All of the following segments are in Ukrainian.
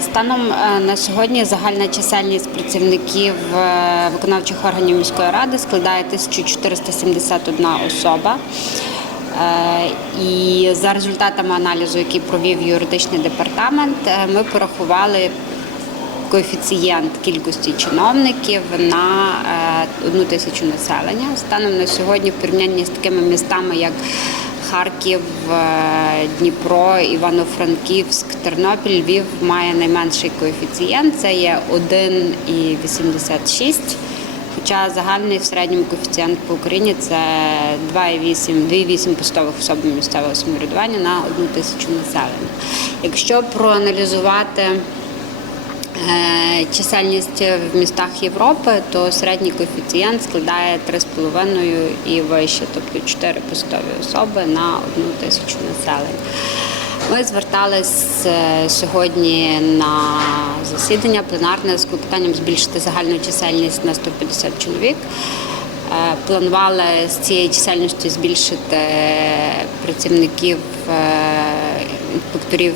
Станом е, на сьогодні загальна чисельність працівників е, виконавчих органів міської ради складає 1471 особа. Е, І за результатами аналізу, який провів юридичний департамент, ми порахували коефіцієнт кількості чиновників на одну тисячу населення. Станом на сьогодні, в порівнянні з такими містами, як Харків, е, Дніпро, Івано-Франківськ, Тернопіль, Львів має найменший коефіцієнт. Це є 1,86. Хоча загальний в середньому коефіцієнт по Україні це 2,8 2,8 постових особ місцевого самоврядування на одну тисячу населення. Якщо проаналізувати Чисельність в містах Європи, то середній коефіцієнт складає 3,5 і вище, тобто 4 посадові особи на одну тисячу населення. Ми звертались е, сьогодні на засідання пленарне з клопотанням збільшити загальну чисельність на 150 чоловік. Е, Планували з цієї чисельності збільшити працівників е, інспекторів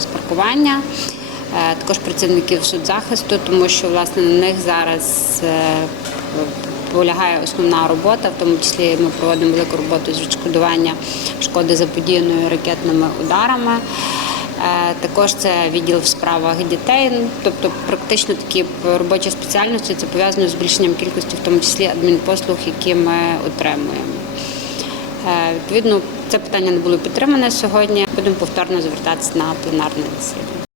з паркування. Е, також працівників соцзахисту, тому що власне на них зараз е, полягає основна робота, в тому числі ми проводимо велику роботу з відшкодування шкоди заподіяної ракетними ударами. Е, Також це відділ в справах дітей, Ну, тобто практично такі робочі спеціальності це пов'язано з збільшенням кількості, в тому числі адмінпослуг, які ми отримуємо. Відповідно, це питання не було підтримане сьогодні. Будемо повторно звертатися на пленарне засідання.